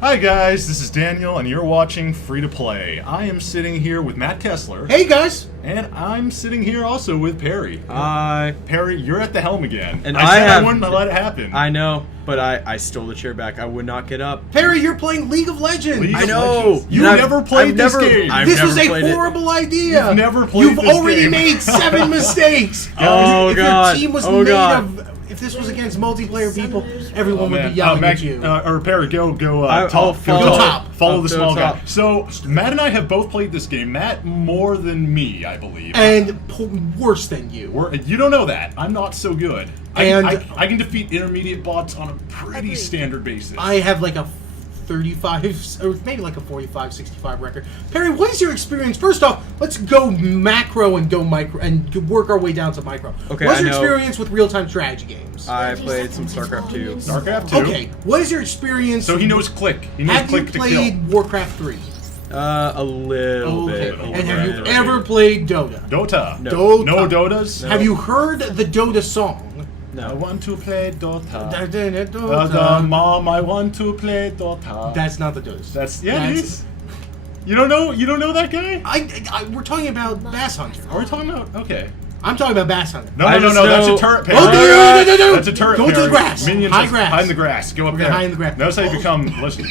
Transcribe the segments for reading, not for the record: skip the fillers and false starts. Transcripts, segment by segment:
Hi guys, this is Daniel, and you're watching Free to Play. I am sitting here with Matt Kessler. Hey guys! And I'm sitting here also with Perry. Hi. Perry, you're at the helm again. And I said have, I wouldn't let it happen. I know, but I stole the chair back. I would not get up. Perry, you're playing League of Legends! League I of know. Legends. You never played this game. This was a horrible idea! You've never played You've this already game. made 7 mistakes! Oh, if God. your team was Oh, made God. of... If this was against multiplayer people, everyone would be yelling Matt, at you. or Perry, go I'll top. follow- Go top. Follow the Go small top. guy. So, Matt and I have both played this game. Matt more than me, I believe. And worse than you. You don't know that. I'm not so good. And- I can defeat intermediate bots on a pretty standard basis. I have like a 35, or maybe like a 45, 65 record. Perry, what is your experience? First off, let's go macro and go micro, and work our way down to micro. Okay, What's I your know. experience with real-time strategy games? I played some StarCraft 2. StarCraft 2. Okay, what is your experience? So he knows click. He knows Have you click to played kill. Warcraft 3? A little Okay. bit. And have you Warcraft 3. ever played Dota? Dota. No. Dota. No Dotas? No. Have you heard the Dota song? I No. want to play Dota. Dota. Mom, I want to play Dota. That's not the Dota song. That's it is. You don't know that guy? We're talking about Bass Hunter. Are we talking about? Okay. I'm talking about Bass Hunter. No, I no, just no, that's know- a turret. Oh, Perry. no. That's a turret. Go to the Perry. grass. Minions High grass. Hide in the grass. Go up We're there. gonna hide in the grass. Notice how you Oh. become Also, you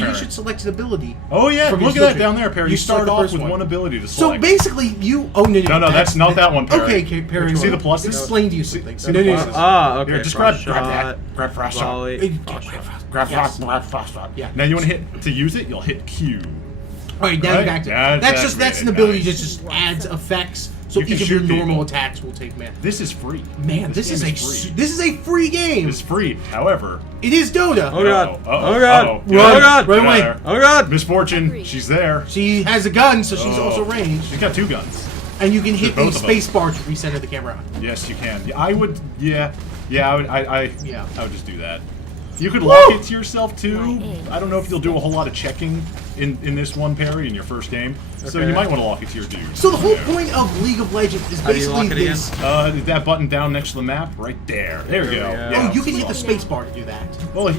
transparent. should select an ability. Oh yeah, from look at your that skill down tree. there, Perry. You You select start the off first with one. one ability to So select. basically, you. Oh no, No, that's not that one, Perry. Okay, Perry. See the pluses? Explain to you something. See the pluses? Okay. Here, just grab Frost that. shot, Grab frost shot. volley. Grab Yes. frost shot. Yeah. Now you want to hit to use it. You'll hit Q. All right, now Right? you're back to Yeah, that's an ability nice. that just adds effects. So You can each of your shoot normal people. attacks will take man. This is free. Man, this game is a free game. It's free. However, It is Dota. Oh god. Uh-oh, Oh god. uh-oh. Oh god. Run Get away. out of there. Oh god. Misfortune. She's there. She has a gun, so she's Oh. also ranged, She's got 2 guns. and you can hit the both of them. space bar to recenter the camera. Yes, you can. I would. Yeah. I would. Yeah. I would just do that. You could lock it to yourself too. I don't know if you'll do a whole lot of checking in this one, Perry, in your first game. So Okay. you might want to lock it to your dude. So the whole point of League of Legends is How do you basically lock it this. That button down next to the map, right there. There we There go. we go. Yeah. Oh, you can hit the space bar to do that. Well,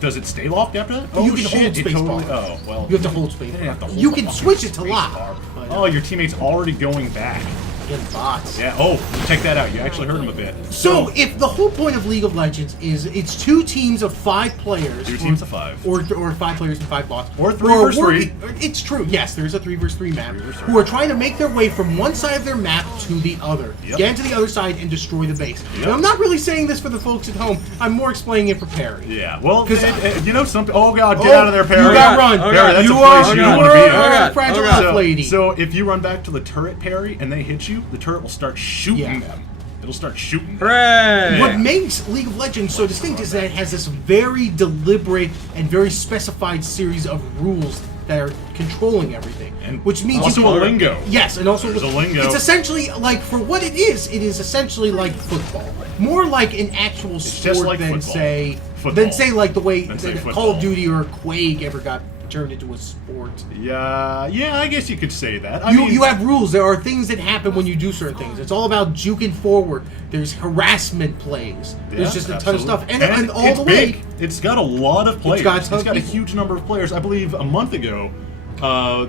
does it stay locked after that? Oh, You can shit, hold it space totally, bar. Oh, well. You have to hold space You didn't have to bar. hold You the can fucking switch it to space lock. bar. but- Oh, your teammate's already going back. Again, bots. Yeah. Oh, check that out. You actually heard him a bit. So, if the whole point of League of Legends is it's 2 teams of 5 players, 2 teams of 5. or 5 players and 5 bots, Or 3 who are versus 3. It's true. Yes, there's a 3 versus 3 map. 3 versus 3. Who are trying to make their way from one side of their map to the other, Yep. get into the other side and destroy the base. Yep. And I'm not really saying this for the folks at home. I'm more explaining it for Perry. Yeah. Well, 'Cause you know something. Oh God, get out of there, Perry. You got run. Oh, Perry, God. that's You a place are you oh, don't God. want to be in. Oh, God. fragile Oh, God. elf lady. So if you run back to the turret, Perry, and they hit you, the turret will start shooting Yeah. them. It'll start shooting them. Hooray! What makes League of Legends so distinct is that it has this very deliberate and very specified series of rules that are controlling everything. And which means also you can, a lingo. Yes, and also There's a lingo. It's essentially like for what it is essentially like football. More like an actual sport just like than football. say Football. like the way Than say that Call football. of Duty or Quake ever got turned into a sport. Yeah, I guess you could say that. You have rules. There are things that happen when you do certain things. It's all about juking forward. There's harassment plays. There's just a ton of stuff. And all it's the big. way. It's got a lot of players. got It's tons got a of people. huge number of players. I believe a month ago,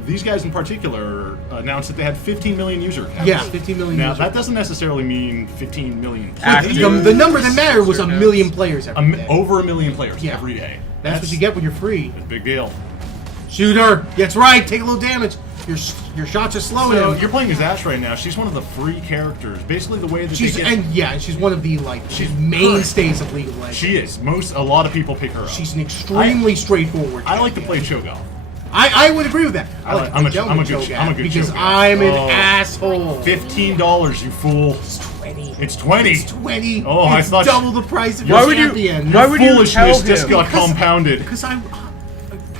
these guys in particular announced that they had 15 million user accounts. Yeah, 15 million Now, user that doesn't necessarily mean 15 million Active. players. The number that mattered was 1 million players every day. Over 1 million players Yeah. every day. That's what you get when you're free. That's a big deal. Shooter, that's right. Take a little damage. Your shots are slowing So him. you're playing as Ashe right now. She's one of the free characters. Basically, the way that She's they get, and she's one of the mainstays of League of Legends. she is. A lot of people pick her up. She's an extremely straightforward. I like to champion. play Cho'Gall. I would agree with that. I like to I'm play a Delvin good Cho'Gath because Cho'Gath. I'm an Oh. asshole. $15, you fool. 20. It's 20. It's 20. Oh, I it's thought- double the price of Why your would you- champion. why would you Foolishness tell just him? got compounded. Because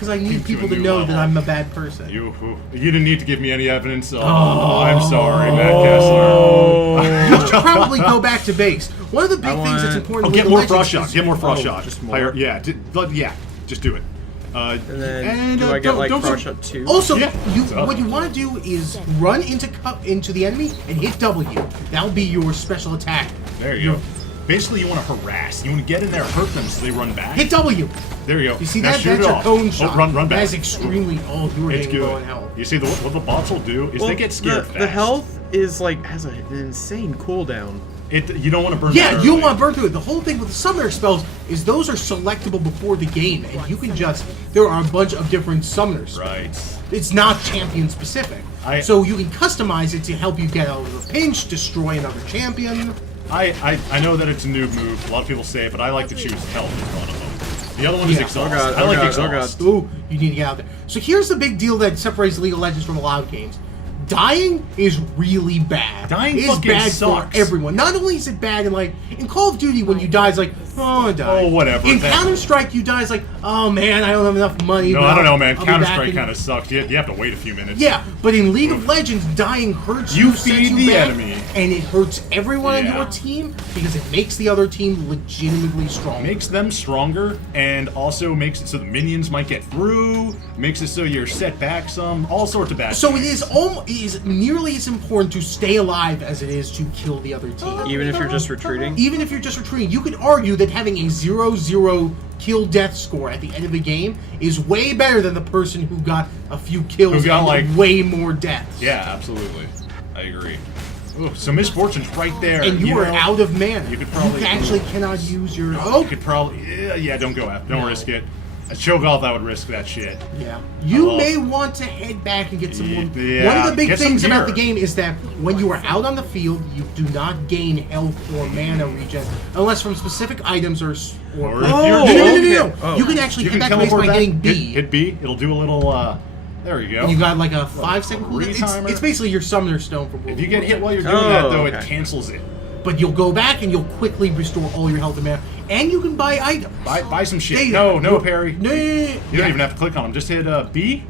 I need Keep people to doing know new that level. I'm a bad person. You didn't need to give me any evidence. Oh, I'm sorry, Matt Kessler. You should probably go back to base. One of the big things that's important. Oh, in get League more of frost Legends shot. Get more frost Oh, shot. just more. Yeah, just do it. And then do I get like frost shot 2? Also, Yeah. what you want to do is run into the enemy and hit W. That'll be your special attack. There you go. Basically, you want to harass. You want to get in there, hurt them so they run back. Hit W. There you go. You see Now that? shoot That's it your off. cone shot. Run back. That is extremely. Oh, you were It's hitting low good. in health. You see, what the bots will do is Well, they get scared fast. The health is like has an insane cooldown. You don't want to burn. Yeah, that you don't early. want to burn through it. The whole thing with the summoner spells is those are selectable before the game, and you can just. There are a bunch of different summoners. Right. It's not champion specific. So you can customize it to help you get out of a pinch, destroy another champion. I know that it's a noob move. A lot of people say it, but I like to choose health as one of them. The other one is Yeah. exhaust. Oh god, I oh like god, exhaust. oh Ooh, you need to get out there. So here's the big deal that separates League of Legends from a lot of games. Dying is really bad. Dying is fucking bad sucks. for everyone. Not only is it bad in Call of Duty when you die, it's like, oh, I died. Oh, whatever. In That- Counter-Strike, you die, it's like, oh man, I don't have enough money. No, but I don't know, man. I'll be back Counter-Strike in- kind of sucks. You have to wait a few minutes. Yeah, but in League of Legends, dying hurts You sets feed you the back, enemy. and it hurts everyone on Yeah. your team because it makes the other team legitimately strong. Makes them stronger, and also makes it so the minions might get through. Makes it so you're set back some. All sorts of bad. So it things. is nearly as important to stay alive as it is to kill the other team. Even if you're just retreating. Even if you're just retreating, you could argue that having a 0-0 kill death score at the end of the game is way better than the person who got a few kills Who got, and like- way more deaths. Yeah, absolutely. I agree. Ooh, so Misfortune's right there. And you are know, out of mana. You could probably actually cannot use your. You Oh, could probably. Yeah, don't go after. Don't No. risk it. A Cho'Gath, I would risk that shit. yeah. You Well- may want to head back and get some more. Yeah, One of the big get some things about the gear. game is that when you are out on the field, you do not gain health or mana regen unless from specific items or. Or if Oh, you're No, no, no, no, okay. no. Oh. You can actually you come can back to base teleport by back. getting B. Hit B. It'll do a little. There you go. And you got like a 5-second cooldown. retimer. It's basically your summoner stone for World If you of get hit Warcraft. while you're doing Oh, that, though, it okay. cancels it. But you'll go back and you'll quickly restore all your health and mana, and you can buy items. Buy some shit. They- No, Perry. No, no, no, no. You don't even have to click on them. Just hit B.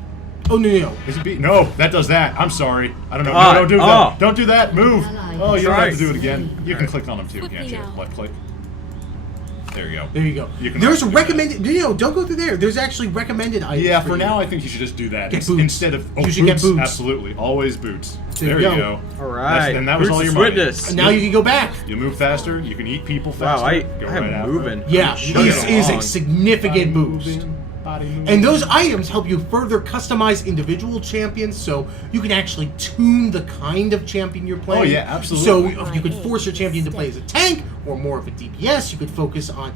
Oh no, no, no. Is it B? No, that does that. I'm sorry. I don't know. Ah, No, don't do oh. that. Don't do that. Move. Oh, you don't have to Christ. do it again. You can click on them too, can't you? Left click. There you go. There you go. You can There's also do that. recommended. No, don't go through there. There's actually recommended items. Yeah, for for you. now, I think you should just do that Get boots. instead of You should get boots. Absolutely, always boots. There There you you go. go. All right. And that was all Bruce's your money. witness. And now you can go back. You move faster. You can eat people Wow, faster. I Go am right after moving. them. Yeah, Chugging this is a along. significant Body boost. moving, body moving. And those items help you further customize individual champions, so you can actually tune the kind of champion you're playing. Oh, yeah, absolutely. So if you could force your champion to play as a tank or more of a DPS. You could focus on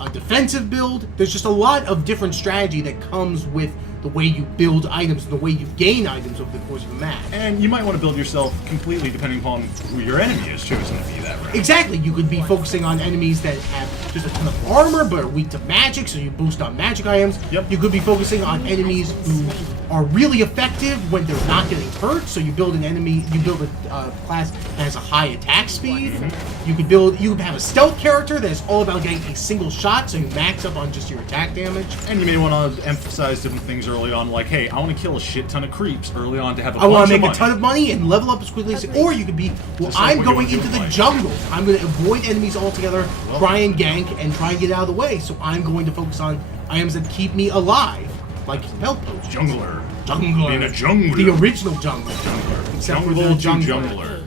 a defensive build. There's just a lot of different strategy that comes with the way you build items and the way you gain items over the course of a match. And you might want to build yourself completely depending upon who your enemy has chosen to be that round. Exactly, you could be focusing on enemies that have just a ton of armor but are weak to magic, so you boost on magic items. Yep. You could be focusing on enemies who are really effective when they're not getting hurt, so you build a class that has a high attack speed. You could have a stealth character that's all about getting a single shot, so you max up on just your attack damage. And you may want to emphasize different things early on, like, hey, I want to kill a shit ton of creeps early on to have a I want to make bunch a ton of money and level up as quickly as, or you could be, well, Just like I'm what you going would do into in the life. jungle. I'm going to avoid enemies altogether, try and gank, and try and get out of the way. So I'm going to focus on items that keep me alive, like health potions. Jungler. Jungler. Being a jungler. The original jungler. Jungler. Except for Jungle the to jungler. jungler.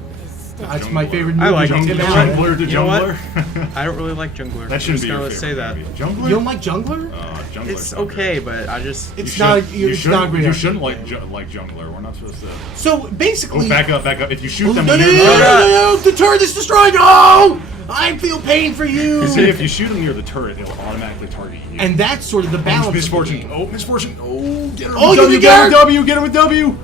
That's my Jungler. favorite movie. I like Jungler, it. Jungler. jungler to You know what? jungler. I don't really like Jungler. That shouldn't be your Let's favorite say that. movie. Jungler? You don't like Jungler? Jungler's It's so good. okay, but I just. It's You not. shouldn't- It's not great. You shouldn't like Jungler. We're not supposed to. So basically, Oh, back up. If you shoot no, them, no, no, near no, the no, no, no, the turret is destroyed. No, I feel pain for you. See, if you shoot them near the turret, it'll automatically target you. And that's sort of the balance. of the Misfortune. game. Oh, misfortune. Oh, get her. Oh, with you W, can get her get with her. W. Get her with W.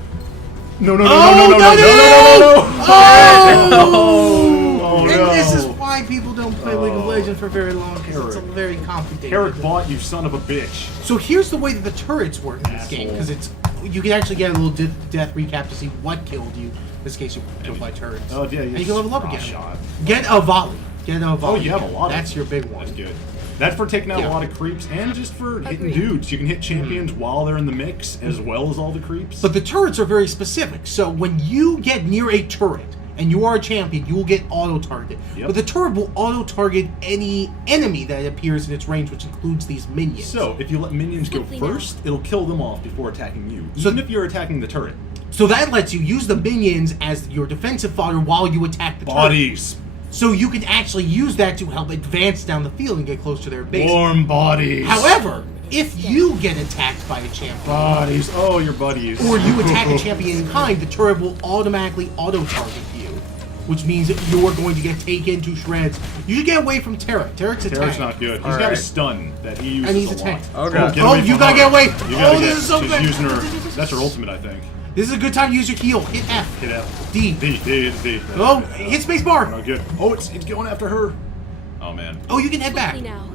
No, no, no, Oh, no, no, no, no, no, no, no, no. Oh! Oh, And no. this is why people don't play League of Legends for very long, because it's a Eric. very complicated. Eric bought you, son of a bitch. So here's the way that the turrets work in this Asshole. game, because you can actually get a little death recap to see what killed you. In this case, you were killed by turrets. Oh, yeah, And you can level up raw again. shot. Get a volley. Get a volley. Oh, you have a lot of That's them. your big one. That's good. That's for taking out Yeah. a lot of creeps and just for hitting Agreed. dudes. You can hit champions while they're in the mix as well as all the creeps. But the turrets are very specific. So when you get near a turret and you are a champion, you will get auto-targeted. Yep. But the turret will auto-target any enemy that appears in its range, which includes these minions. So, if you let minions go Quickly now. first, it'll kill them off before attacking you. So- Even if you're attacking the turret. So that lets you use the minions as your defensive fodder while you attack the turret. Bodies. So you can actually use that to help advance down the field and get close to their base. Warm bodies. However, if you get attacked by a champion, Bodies. Oh, your buddies. or you attack a champion in kind, the turret will automatically auto-target you, which means that you're going to get taken to shreds. You should get away from Tarek. Tarek's a Tarek's tank. not good. He's All got a right. stun that he uses And he's a lot. tank. Okay. Get Oh, away you from gotta her. get away. You gotta Oh, get. this is so She's bad. using her. That's her ultimate, I think. This is a good time to use your heal. Hit F. Hit out. D. D. Oh, hit space bar. Oh, good. Oh, it's going after her. Oh man. Oh, you can head back. Now.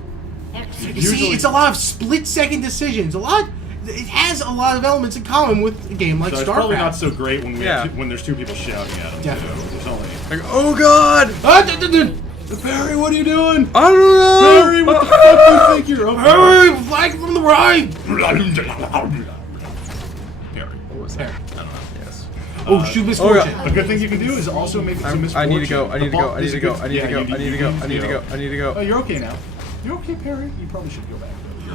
You see, it's a lot of split-second decisions. It has a lot of elements in common with a game like So it's probably not StarCraft. so great when Yeah. when there's two people shouting at him. Definitely. Too. There's only. Like, oh god! Barry, what are you doing? I don't know! Barry, what the fuck do you think you're up? Hurry, flag from the right. Barry. What was that? I don't know. Yes. Oh, shoot, misfortune. God. A good thing you can do is also make it to misfortune. I need to go. I need The to go. ball I need is to a go. good- I need to yeah, go. you I need to you go. need I need to go. I need to Oh, go. you're okay now. You're okay, Perry. You probably should go back.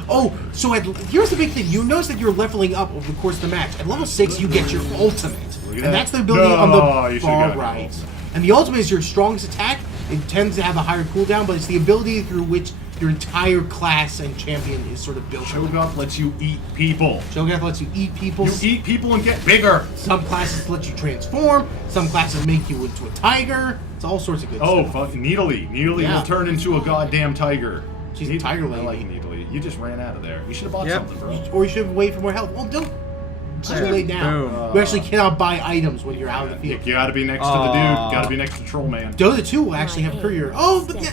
Oh, so here's the big thing. You notice that you're leveling up over the course of the match. At level 6, you get your ultimate. Look at And that. that's the ability No, on you the should've far gotten right. ultimate. And the ultimate is your strongest attack. It tends to have a higher cooldown, but it's the ability through which your entire class and champion is sort of built. Cho'Gath lets you eat people. Shogun lets you eat people. You eat people and get bigger. Some classes let you transform. Some classes make you into a tiger. It's all sorts of good Oh, stuff. fucking Needly. Needly Yeah. will turn into a goddamn tiger. She's a tiger lady. I like Needly. You just ran out of there. You should have bought Yep. something, bro. Or you should wait for more health. Well, don't. It's too late now. Boom. You actually cannot buy items when you're out in the You field. gotta be next to the dude. Gotta be next to Troll Man. Dota 2 will actually have courier. Oh, but yeah.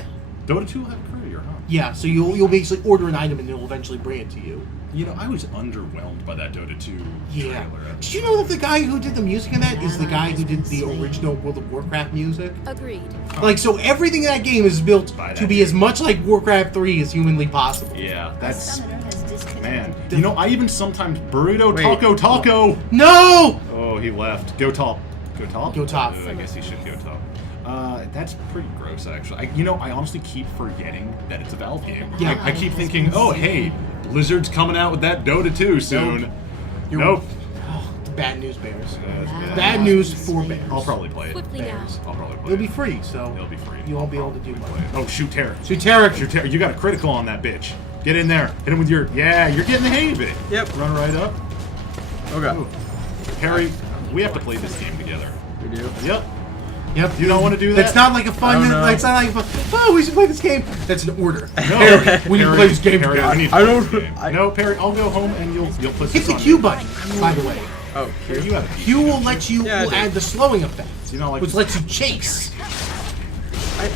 Dota 2 will have courier, huh? Yeah, so you'll basically order an item and it'll eventually bring it to you. You know, I was underwhelmed by that Dota 2 Yeah. trailer. Did you know that the guy who did the music in that is the guy who did the original World of Warcraft music? Agreed. Like, so everything in that game is built By that to be as much like Warcraft 3 as humanly possible. Yeah, that's... Man. You know, I even sometimes... Burrito Wait. Taco! No! Oh, he left. Go top. Go top? Go top. I guess he should go top. That's pretty gross, actually. I honestly keep forgetting that it's a Valve game. Yeah. I keep thinking, oh, hey, Blizzard's coming out with that Dota 2 soon. Nope. Oh, the bad news bears. That's Bad news for bears. I'll probably play it. Swiftly now. I'll probably play It'll be it. free, so It'll be free. you won't be able to do much. Oh, shoot Tarek. So Tarek, Shoot Tarek. You got a critical on that bitch. Get in there. Hit him with your... Yeah, you're getting the hang of it. Yep. Run right up. Okay. Ooh. Harry, we have to play this game together. We do. Yep. yep, You don't want to do that? That's not like a fun. I don't know. It's not like a fun. Oh, we should play this game. That's an order. No, We need to play this game Perry, together. we need to I play don't- this game. I- No, Perry, I'll go home and you'll put Hit this the on Q me. button, by the way. Oh, Perry, you have a Q will let you Yeah, I will do. add the slowing effect, You know, like- which lets you chase. I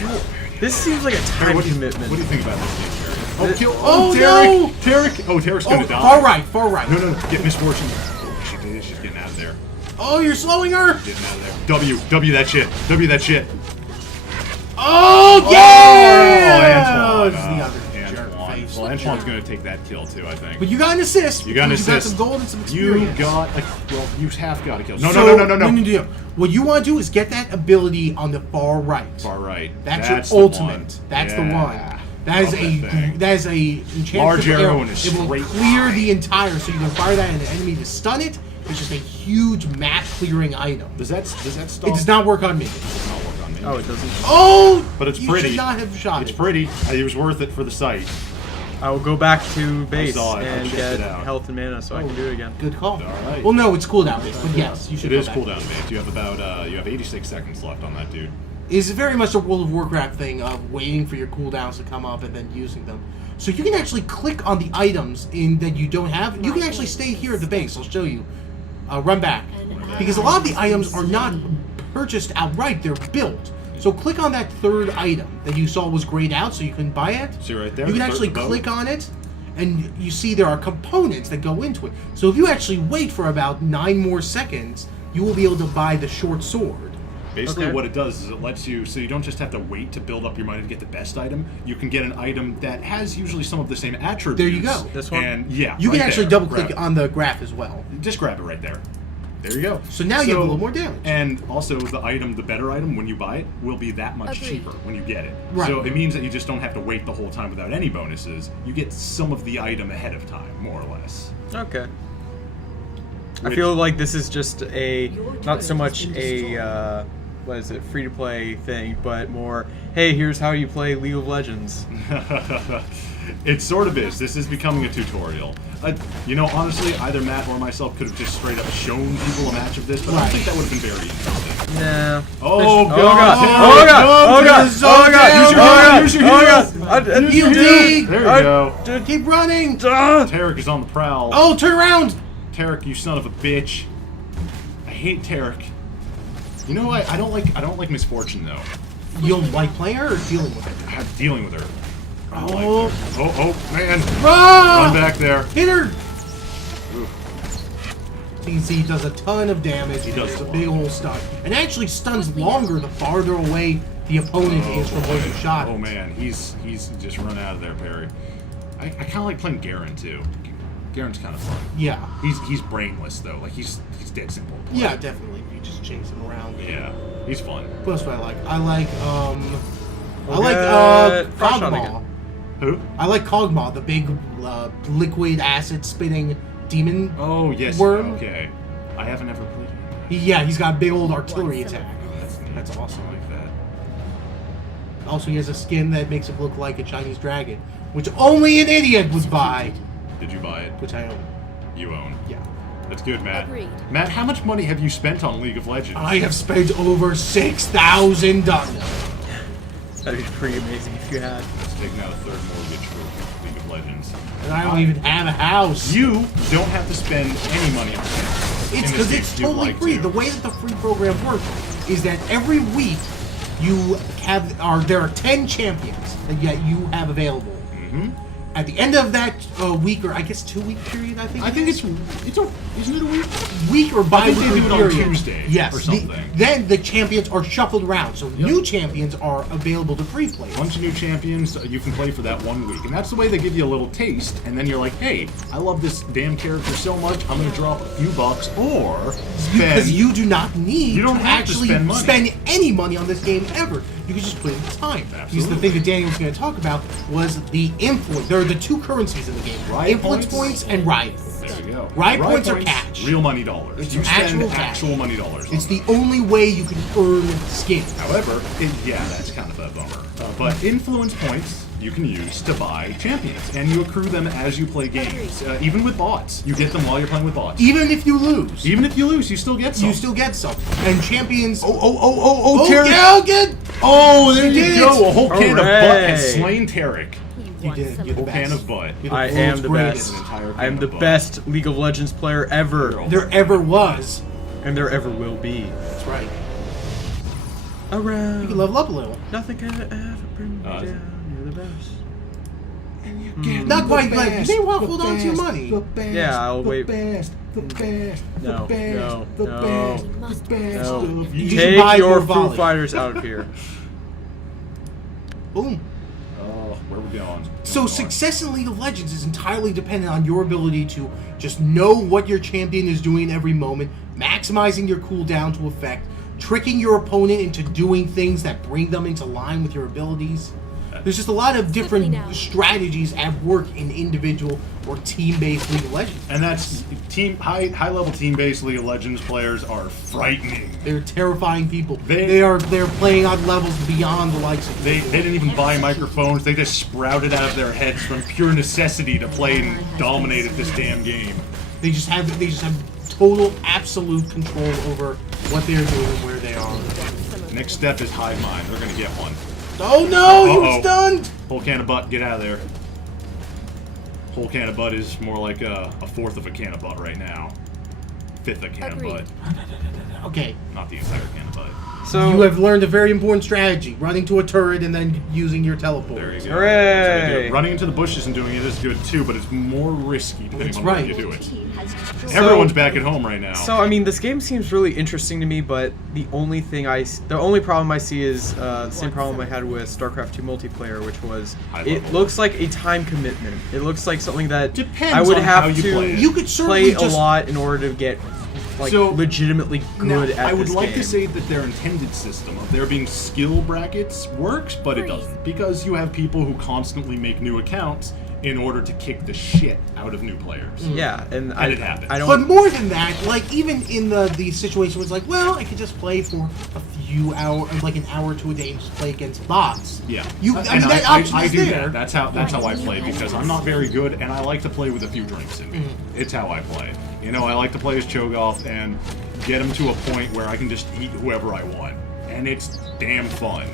don't. This seems like a Perry, time what do you commitment. think about this game, Perry? Oh, Th- kill! Oh, Tarek! no! Tarek! Oh, Tarek's gonna Oh, die. far right, far right. No, get misfortune. Oh, she did. She's getting out of there. Oh, you're slowing her. Getting out of there. W that shit. W that shit. Oh, Oh, yeah! Antoine. This is the other jerk Antoine. face. Well, Antoine's gonna take that kill too, I think. But you got an assist. You got an because You got assist. some gold and some You experience. got a... Well, you half got a kill. No. No. What you want to do is get that ability on the far right. Far right. That's the your ultimate. one. That's the Yeah. one. That is Love that thing. a enchantment Large triple arrow and a It will straight clear line. the entire, so you can fire that at an enemy to stun it. It's just a huge map clearing item. Does that stop? It does not work on me. It does not work on me. Oh, it doesn't. Oh, But it's you pretty. should not have shot It's it. pretty. It was worth it for the sight. I will go back to base saw it. I and checked get it out. health and mana so I can do it again. Good call. All right. Well, no, it's cooldown based, but yes, you should. It go is back. cooldown based. You have about you have 86 seconds left on that dude. Is very much a World of Warcraft thing of waiting for your cooldowns to come up and then using them. So you can actually click on the items that you don't have. You can actually stay here at the base. I'll show you. Run back. Because a lot of the items are not purchased outright, they're built. So click on that third item that you saw was grayed out so you couldn't buy it. See right there? You can the actually bow? click on it and you see there are components that go into it. So if you actually wait for about 9 more seconds, you will be able to buy the short sword. Basically, Okay. what it does is it lets you, so you don't just have to wait to build up your money to get the best item. You can get an item that has usually some of the same attributes. There you go. This one? And yeah, You can right actually there. double click Grab it. on the graph as well. Just grab it right there. There you go. So now you have a little more damage. And also, the item, the better item, when you buy it, will be that much Agreed. cheaper when you get it. Right. So it means that you just don't have to wait the whole time without any bonuses. You get some of the item ahead of time, more or less. Okay. I Which- feel like this is just a not so much a what is it, free to play thing, but more, hey, here's how you play League of Legends. It sort of is. This is becoming a tutorial. You know, honestly, either Matt or myself could have just straight up shown people a match of this, but I don't think that would have been very interesting. Nah. Oh, God. Oh god! Oh god! Oh god! Use your Oh heal. god! Heal D. There you go. Keep running. Tarek is on the prowl. Oh, turn around. Tarek, you son of a bitch. I hate Tarek. You know what? I don't like Misfortune though. You don't like playing her or dealing with her? I'm dealing with her. I don't Oh. like her. Oh, man. Ah! Run back there. Hit her. Ooh. DC does a ton of damage. He does It's a a lot. big old stun. And actually stuns longer the farther away the opponent is from where you shot it. Oh man, he's just run out of there, Perry. I kind of like playing Garen too. Garen's kind of fun. Yeah. He's brainless though. Like he's dead simple. to play. Yeah, definitely. You just chase him around. Yeah, he's fun. What else do I like? I like Frost shot Kog'Maw. again. Who? I like Kog'Maw, the big liquid acid spitting demon. Oh yes. Worm? Okay. I haven't ever played him. Yeah, he's got a big old artillery attack. That's neat. That's awesome. I like that. Also, he has a skin that makes him look like a Chinese dragon, which only an idiot would buy. Did you buy it? Which I own. You own. Yeah. That's good, Matt. Agreed. Matt, how much money have you spent on League of Legends? I have spent over $6,000. That'd be pretty amazing if you had. It's taking out a third mortgage for League of Legends. And I don't even have a house. You don't have to spend any money on it. It's because it's totally free. The way that the free program works is that every week you there are 10 champions that you have available. Mm-hmm. At the end of that week, or I guess 2-week period, I think. I think isn't it a week? Week or I think they bi-weekly do it on period. Tuesday Yes. or something. Then the champions are shuffled around, so new champions are available to free play. Bunch of new champions you can play for that 1 week, and that's the way they give you a little taste. And then you're like, hey, I love this damn character so much, I'm gonna drop a few bucks or spend. Because you do not need You don't to have to actually spend money. any money on this game ever. You can just put in time. Because the Absolutely. thing that Daniel was going to talk about was the influence. There are the two currencies in the game: Riot influence points. points and riot points. There you go. Riot points are cash. Real money dollars. It's you spend actual cash. actual money dollars. It's the only way you can earn skin. However, yeah, that's kind of a bummer. But influence points you can use to buy champions, and you accrue them as you play games. Even with bots, you get them while you're playing with bots. Even if you lose, Even if you lose, you still get some. you still get some. And champions. Oh, Terry! Yeah, good. Oh, there You you did go. it. A whole can of butt Hooray. has slain Tarek. You did. You're the Whole can best. of butt. You're the I am world's the greatest. best. entire I am the game. best League of Legends player ever, There ever was. and there ever will be. That's right. Around. You can level up a little. Nothing can ever bring me down. You're the best. Not quite like you may want to hold on to your money. Yeah, I'll wait. The best. No, no, the no. best. You must The best. No. of You you. should Take buy your more Foo volley. Fighters out of here. Boom. Oh, where we going? So success in League of Legends is entirely dependent on your ability to just know what your champion is doing every moment, maximizing your cooldown to effect, tricking your opponent into doing things that bring them into line with your abilities. There's just a lot of different now. strategies at work in individual or team-based League of Legends. And that's high level team based League of Legends players are frightening. They're terrifying people. They're playing on levels beyond the likes of They didn't even buy microphones. They just sprouted out of their heads from pure necessity to play and dominate at this damn game. They just have total absolute control over what they're doing and where they are. Next step is Hive Mind. They're gonna get one. Oh no, you Uh-oh. were stunned! Whole can of butt, get out of there. Whole can of butt is more like a fourth of a can of butt right now. Fifth a can Agreed. of butt. Okay. Not the entire can of butt. So You have learned a very important strategy: running to a turret and then using your teleport. There you go. Hooray! That's how you do it. Running into the bushes and doing it is good too, but it's more risky depending That's on right. how you do it. Team has destroyed. Everyone's back at home right now. So I mean, this game seems really interesting to me, but the only problem I see is the same problem I had with StarCraft 2 multiplayer, which was High it level. looks like a time commitment. It looks like something that Depends I would on have how you to play it. You could certainly play a just lot in order to get like So, legitimately Now, good at I would this like game. to say that their intended system of there being skill brackets works, but it Freeze. doesn't. Because you have people who constantly make new accounts, in order to kick the shit out of new players. Yeah, and it happens. I don't. But more than that, like even in the situation was like, well, I could just play for a few hours, like an hour to a day, and just play against bots. Yeah, I mean that option I is do there. that. That's how I play because I'm not very good and I like to play with a few drinks in me. It's how I play. You know, I like to play as Cho'Gath and get him to a point where I can just eat whoever I want, and it's damn fun.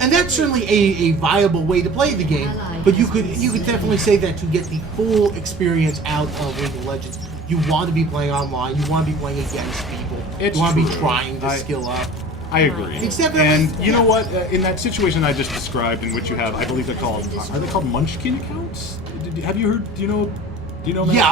And that's certainly a viable way to play the game. But you could definitely say that to get the full experience out of League of Legends, you want to be playing online. You want to be playing against people. It's you want to be true. trying to skill up. I agree. It's definitely- And you know what? In that situation I just described, in which you have, I believe they're called, are they called Munchkin accounts? Have you heard? Do you know that? Yeah,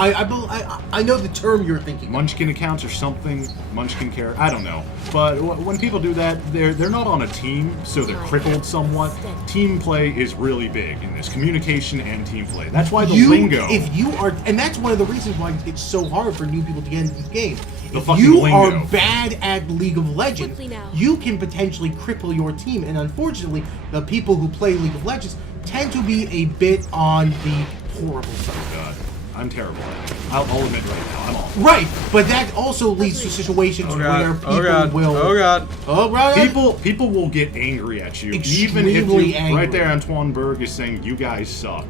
I know the term you're thinking of. Munchkin accounts or something. Munchkin care. I don't know. But when people do that, they're not on a team, so they're crippled somewhat. Team play is really big in this. Communication and team play. That's why the lingo. If you are, and that's one of the reasons why it's so hard for new people to get into this game. The If fucking you lingo. are bad at League of Legends, Quickly now. you can potentially cripple your team. And unfortunately, the people who play League of Legends tend to be a bit on the horrible side. God, I'm terrible at it. I'll admit right now, I'm awful. Right, but that also leads to situations Oh where god! people Oh god! will. Oh god! Oh, right. People will get angry at you, even Extremely if you, angry. right there, Antoine Berg is saying you guys suck,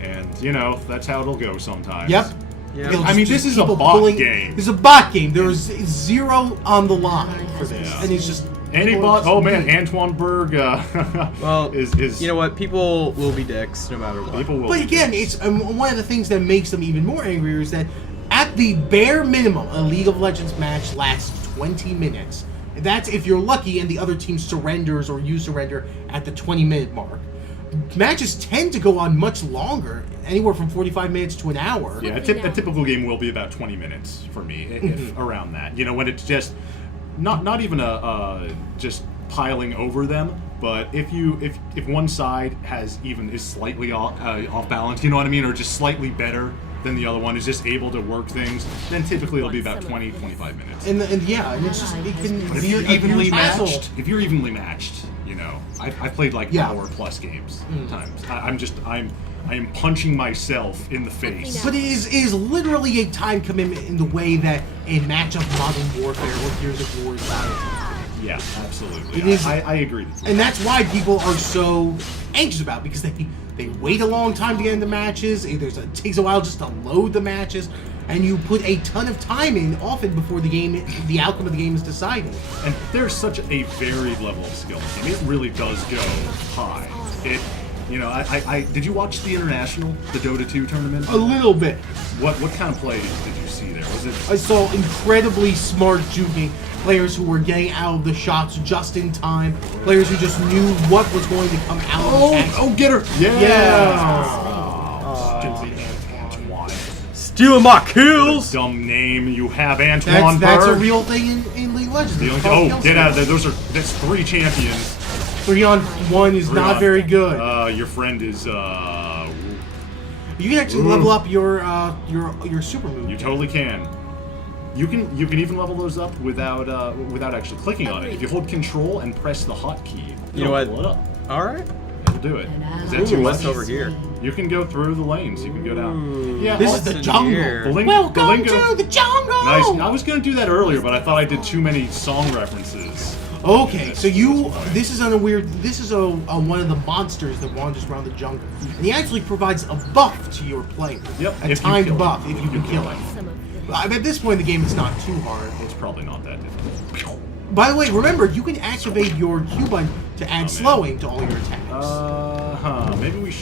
and you know that's how it'll go sometimes. Yep. Yeah. It'll I mean, just this is a people bot game. This is a bot game. There is zero on the line for this, Yeah. and it's just. Any bot? Oh man, Antoine Berg Well, is you know what? People will be dicks no matter what. people will. But be again, dicks. it's one of the things that makes them even more angrier is that at the bare minimum, a League of Legends match lasts 20 minutes. That's if you're lucky and the other team surrenders or you surrender at the 20-minute mark. Matches tend to go on much longer, anywhere from 45 minutes to an hour. Yeah, a typical game will be about 20 minutes for me, if around that. You know, when it's just not even a just piling over them, but if one side is slightly off balance, you know what I mean, or just slightly better than the other one, is just able to work things, then typically it'll be about 20-25 minutes. And yeah, and it's just it can But if be you're a evenly huge hassle. matched, you know, I've played like Yeah. hour-plus games times. I am punching myself in the face. But it is literally a time commitment in the way that a match of Modern Warfare or Gears of War is. Yeah, absolutely. It is- I agree with you. And that's why people are so anxious about it, because they wait a long time to get into matches. It takes a while just to load the matches, and you put a ton of time in often before the outcome of the game is decided. And there's such a varied level of skill. I mean, it really does go high. You know, I did you watch the international, the Dota 2 tournament? A little bit. What kind of play did you see there? Was it? I saw incredibly smart juking players who were getting out of the shots just in time. Players who just knew what was going to come out of the attack. Get her! Yeah. Stupid Antoine. Stealing my kills. Dumb name you have, Antoine That's a Berg. real thing in League of Legends. The It's only- called get out of there! kill That's 3 champions. 3-on-1 is not on. very good. Your friend is You can actually level up your super move. You totally can. You can even level those up without actually clicking on it. If you hold Control and press the hotkey, You know what? Level it up. All right. It'll do it. Is that Ooh, too what's much? over here? You can go through the lanes. You can go down. Yeah, This all- is the in jungle. here? The link- Welcome the link- to the jungle. Nice. I was gonna do that earlier, but I thought I did too many song references. Okay, so this is one of the monsters that wanders around the jungle, and he actually provides a buff to your player. Yep, a if you timed kill him. buff if you can kill him. At this point in the game, it's not too hard. It's probably not that difficult. By the way, remember you can activate your Q button to add slowing to all your attacks. Maybe we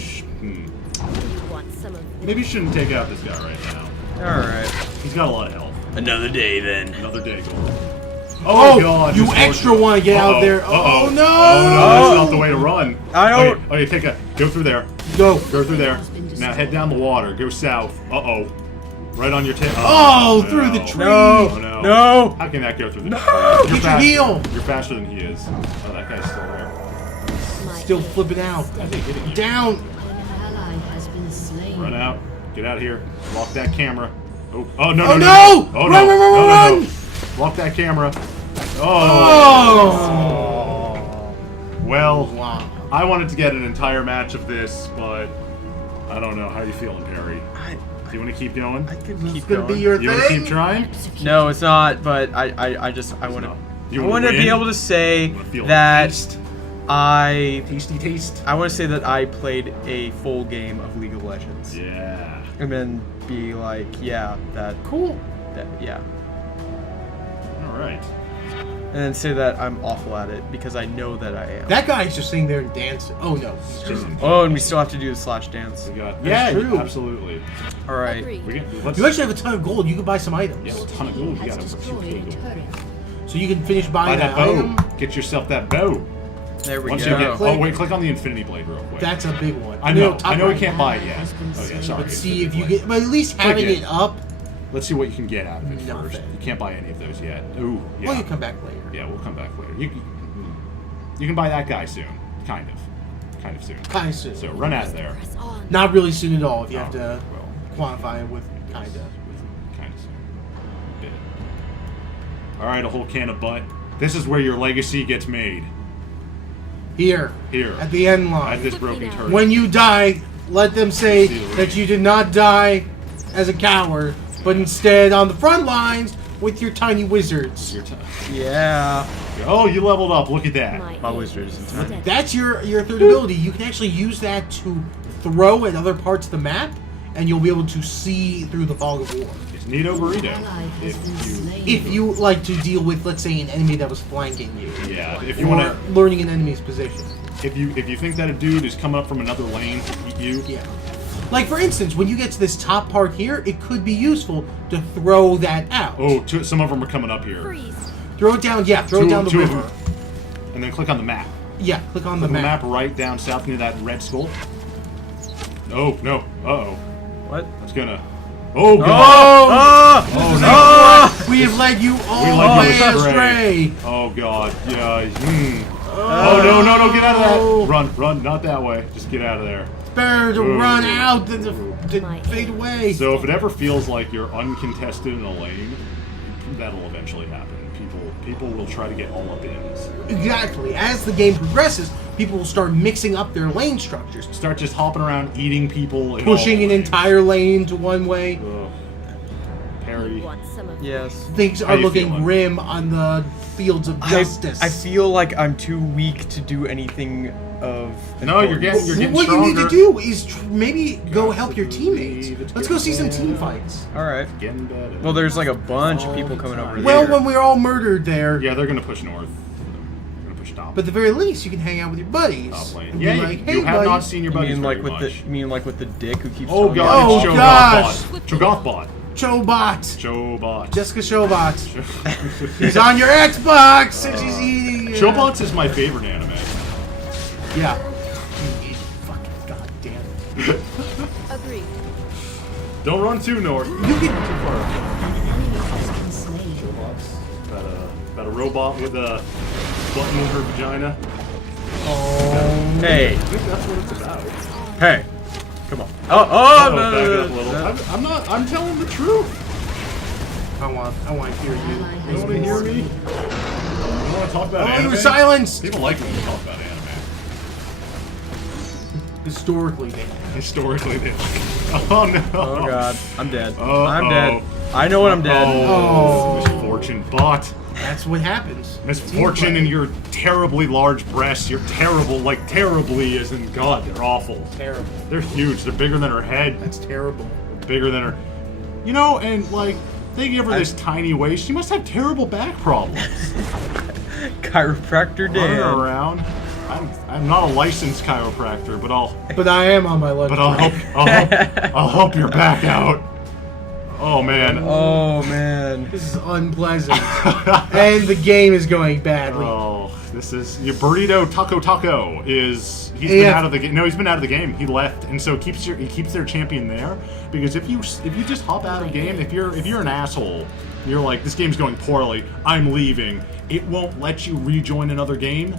maybe shouldn't take out this guy right now. All right. He's got a lot of health. Another day then. Another day going. Oh, God! you this extra horse- want to get out Uh-oh, there. uh-oh. Oh no! Oh no! That's not the way to run. I don't- Okay, go through there. Go. Go through there. Now head down the water. Go south. Uh-oh. Right on your tail. Oh, through the tree. No. Oh, no. No. How can that go through the tree? No. You're Get your faster. heel. You're faster than he is. Oh, that guy's still there. Still flipping out. Down. Run out. Get out of here. Lock that camera. Oh no! Oh, no! no! Oh Run, no! run, run, No! run! Lock that camera. Oh. Well, Wow. I wanted to get an entire match of this, but I don't know. How you feeling, Perry? Do you want to keep going? I could It's keep gonna going. be your You want to thing. keep trying? No, it's not. But I want not. to. You I wanna want to be win? able to say You wanna feel the that taste? I Taste. want to say that I played a full game of League of Legends, Yeah. and then be like, yeah, Cool. yeah, All right. and then say that I'm awful at it because I know that I am. That guy's just sitting there and dancing. Oh no, he's just. Oh, and we still have to do the slash dance. We got. That's Yeah, true. absolutely. All right. Agreed. We get. Let's. You actually have a ton of gold. You can buy some items, Yeah, a ton of gold. We Has got destroyed a turret. so you can finish Buy buying that that bow. item. Get yourself that bow. There we Once go. you get. Click. Oh wait, click on the Infinity Blade real quick. That's a big one. I know. Top I know we right. can't buy it yet. Has been Oh yeah, slain. sorry. Let's see if Infinity you Blade. get, but at least having Click it. it up. Let's see what you can get out of it first. Nothing. You can't buy any of those yet. Ooh. Yeah. Well, you come back later. Yeah, we'll come back later. You can buy that guy soon. Kind of soon. Kind of soon. So run out of there. Press on. Not really soon at all. If you Oh, have to well. quantify it with kind of. Kind of soon. Bit. All right, a whole can of butt. This is where your legacy gets made. Here. Here. At the end line. At this broken turret. When you die, let them say See the that you did not die as a coward, but instead on the front lines with your tiny wizards. Your time. Yeah. Oh, you leveled up. Look at that. My wizard is in time. That's your third ability. You can actually use that to throw at other parts of the map, and you'll be able to see through the fog of war. It's Nito Burrito. Ally has been If slain. If you like to deal with, let's say, an enemy that was flanking you, you, yeah, if you or want to, learning an enemy's position. if you think that a dude is coming up from another lane to eat you, Yeah. Like, for instance, when you get to this top part here, it could be useful to throw that out. oh, some of them are coming up here. Freeze. Throw it down, yeah, throw it down the Two of river. them. And then click on the map. Yeah, click on On the the map. map right down south near that red skull. Oh no! Uh-oh. What? It's gonna. Oh god! Oh! Oh, no. Oh! We have led you all We the led way you astray. astray. Oh god! Yeah. Oh no! No! Get out of that! Run! Not that way. Just get out of there. It's better to Ooh. run out than to My fade away. So if it ever feels like you're uncontested in a lane, that'll eventually happen. People will try to get all up ins. Exactly. As the game progresses, people will start mixing up their lane structures, Start just hopping around, eating people, in pushing all an lanes. entire lane to one way. Ugh. Parry. Want some of Yes. Things How are you looking feeling? grim on the fields of justice. I feel like I'm too weak to do anything of. No, you're importance. getting what you need stronger. to do is maybe go help your to teammates. believe it's Let's go see some getting team better. fights. All right. Getting better. Well, there's like a bunch of people coming over Well, there. when we're all murdered there, Yeah, they're gonna push north. They're gonna push top. but at the very least, you can hang out with your buddies. Top lane. And Yeah, be you, like, you hey, have buddy. not seen your You buddies mean like very with much. the? You mean like with the dick who keeps? Oh telling god, Oh, it's Joe gosh. Gothbot. Joe Gothbot. Chobot. Joe Bot. Jessica Chobot. He's on your Xbox and she's eating. Showbots is my favorite anime. Yeah. You fucking goddamn. Agreed. Don't run too north. You can. Enemy has been slain. About a robot with a button in her vagina. Oh. Hey, I think that's what it's about. hey, come on. Oh, Oh, no, back it no, up a little. no. I'm telling the truth. I want to hear Ally you. You has want to been hear me? slain. You want to talk about Oh, anime? you were silenced. People like when we talk about anime. Historically, they Historically, they like it. Oh no. Oh god, I'm dead. Uh-oh. I'm dead. I know when I'm dead. Oh, Oh. misfortune bot. That's what happens. Misfortune in your terribly large breasts. You're terrible, like terribly as in God, they're awful. Terrible. They're huge. They're bigger than her head. That's terrible. Bigger than her. You know, and like, they give her this tiny waist. She must have terrible back problems. Chiropractor Running Dan. around. I'm not a licensed chiropractor, but But I am on my lunch. I'll break. I'll help your back out. Oh man. Oh man. This is unpleasant. And the game is going badly. Oh, this is your burrito taco is he's been Yeah. out of the game. No, he's been out of the game. He left, and so he keeps their champion there because if you just hop out of the game, if you're an asshole, you're like this game's going poorly. I'm leaving. It won't let you rejoin another game.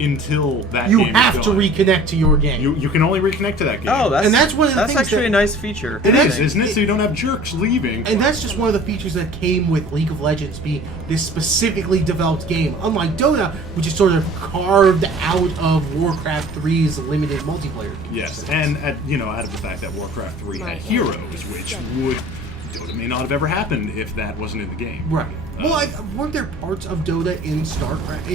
until that You game have is to done. reconnect to your game. You can only reconnect to that game. Oh, And that's one of the that's things actually that- a nice feature. it and is, that's- isn't it? So you don't have jerks leaving. And that's just one of the features that came with League of Legends being this specifically developed game. Unlike Dota, which is sort of carved out of Warcraft 3's limited multiplayer. Yes, and out of the fact that Warcraft 3 had heroes, which would Dota may not have ever happened if that wasn't in the game. Right. Well, weren't there parts of Dota in StarCraft?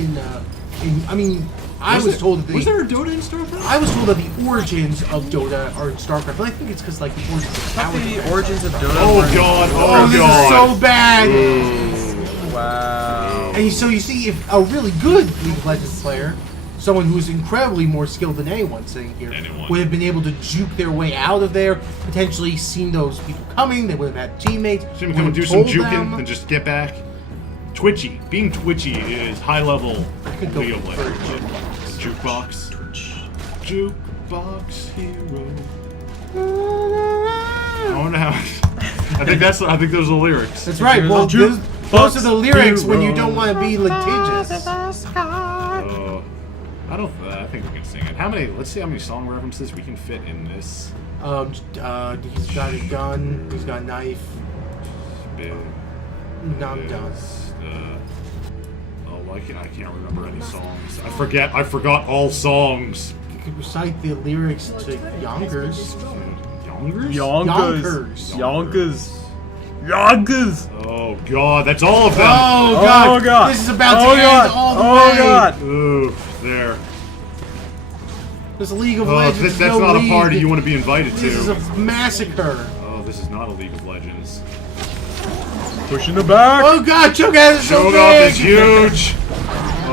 I was told that was there a Dota in StarCraft? I was told that the origins of Dota are in StarCraft, but I think it's because like the origins of Not power. the origins of Dota. Oh were- god! Oh, Oh this god! is so bad. Wow. And so you see, if a really good League of Legends player, someone who's incredibly more skilled than anyone sitting here, Anyone. would have been able to juke their way out of there, potentially seen those people coming, they would have had teammates. Should we would come and have do some told juking them. and just get back? Twitchy. Being twitchy is high level could go League of for Legends. Jukebox. Jukebox hero. I wonder how. I think those are the lyrics. That's right. Well, Juke those are the lyrics when you hero. don't want to be litigious. I think we can sing it. Let's see how many song references we can fit in this. He's got a gun. He's got a knife. Bit. No, I'm done. I can't remember any songs. I forgot all songs. You could recite the lyrics to Yonkers. Yonkers? Yonkers. Yonkers. Yonkers. Oh god, that's all of them. Oh god. Oh, God. This is about to Oh, end God. all the Oh, way. God. Ooh, there. This League of Oh, Legends. that's no not league. a party you want to be invited This is to. a massacre. Oh, this is not a League of Legends. Pushing the back. Oh god, Cho'Gath is so Shogun big. is huge.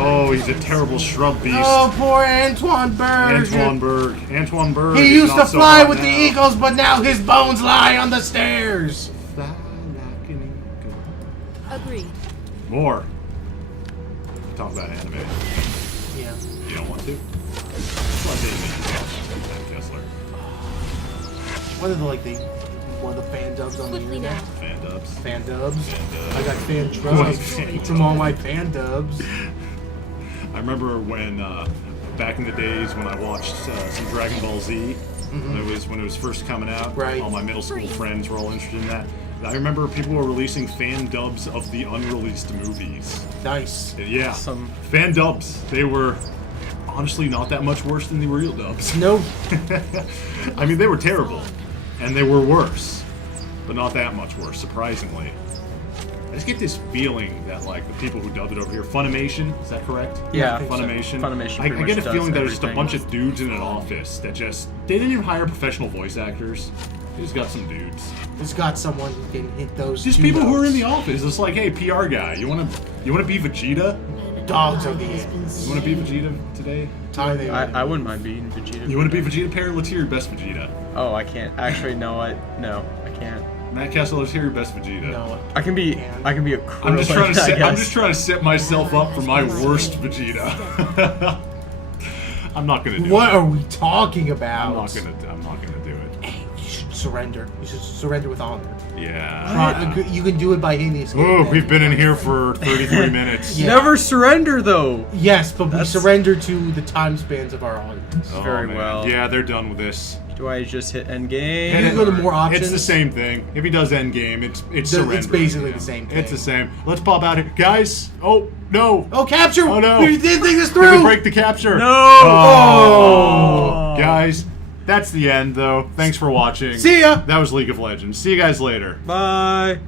Oh, he's a terrible shrub beast. Oh, poor Antoine Berg. Antoine Berg. He is used not to so fly hot with the now. eagles, but now his bones lie on the stairs. Fly like an eagle. Agreed. More. Talk about anime. Yeah. You don't want to? Well, David Kessler. One of the fan dubs on the Quickly internet. now. Fan dubs. Fan dubs. Fan I got fan What trubs fan from all my fan dubs. I remember when back in the days when I watched some Dragon Ball Z when it was first coming out. Right. All my middle school friends were all interested in that. I remember people were releasing fan dubs of the unreleased movies. Nice. Yeah. Awesome. Fan dubs. They were honestly not that much worse than the real dubs. No. I mean, they were terrible, and they were worse, but not that much worse, surprisingly. I just get this feeling that, like, the people who dubbed it over here, Funimation, is that correct? Yeah. Funimation. Funimation I pretty get a much does feeling that there's just a everything. bunch of dudes in an office that they didn't even hire professional voice actors. They just got some dudes. It's got someone who can hit those. Just two people who are in notes. the office. It's like, hey, PR guy, you wanna be Vegeta? Dogs are the You wanna be Vegeta today? time they I wouldn't mind being Vegeta. You wanna be Vegeta? Perry, let's hear your best Vegeta. Oh, I can't. Actually, no, I can't. Matt Castle, let's hear your best Vegeta. No. I can be a Krillin, I'm just trying to I I'm guess. just trying to set myself up for my worst Vegeta. I'm not gonna do What it. are we talking about? I'm not gonna do it. Hey, you should surrender. You should surrender with honor. Yeah. You can do it by hitting the escape. Oh, button. we've been in here for 33 minutes. Yeah. Never surrender, though. Yes, but we That's- surrender to the time spans of our audience. Oh, Very man. well. Yeah, they're done with this. Do I just hit end You game? can go to more options. It's the same thing. If he does end game, it's It's surrender. basically the same thing. It's the same. Let's pop out here, guys. Oh no! Oh, capture! Oh, no. We didn't think this Did we through! break the capture? No! Oh. Guys, that's the end though. Thanks for watching. See ya! That was League of Legends. See you guys later. Bye.